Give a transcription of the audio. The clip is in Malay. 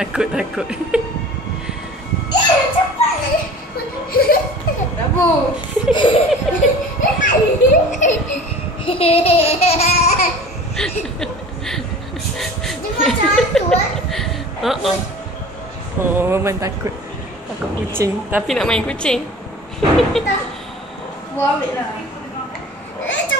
Takut. Cepat. Bagus. Dia macam hantu kan? Oh, memang takut. Takut kucing. Tapi nak main kucing. Buat ambil lah. Cepat.